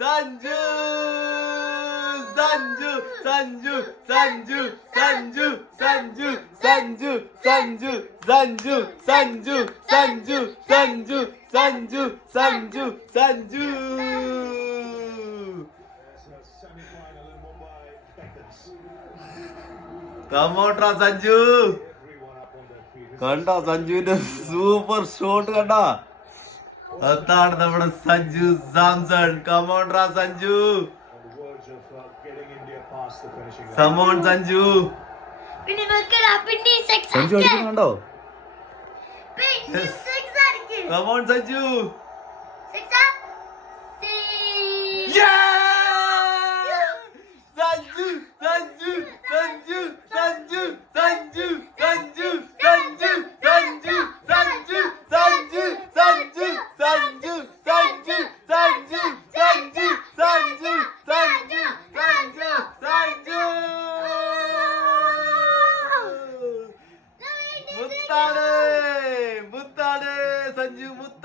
Sanju, Sanju, Sanju, Sanju, Sanju, Sanju, Sanju, Sanju, Sanju, Sanju, Sanju, Sanju, Sanju, Sanju, Sanju. Come on, Sanju. കണ്ടോ സഞ്ജുവിന്റെ super shot കണ്ടോ? അതാണ് നമ്മുടെ Sanju Samson. കമോൺട്രാ Sanju, സമോൺ Sanju. Sanju അടിക്കുന്നുണ്ടോ? Come on Sanju. Sanju Sanju Sanju Sanju Sanju Sanju Sanju Sanju Sanju Sanju Sanju Sanju Sanju Sanju Sanju Sanju Sanju Sanju Sanju. മുത്താണ് മുത്താണ് സഞ്ജു മുത്ത്.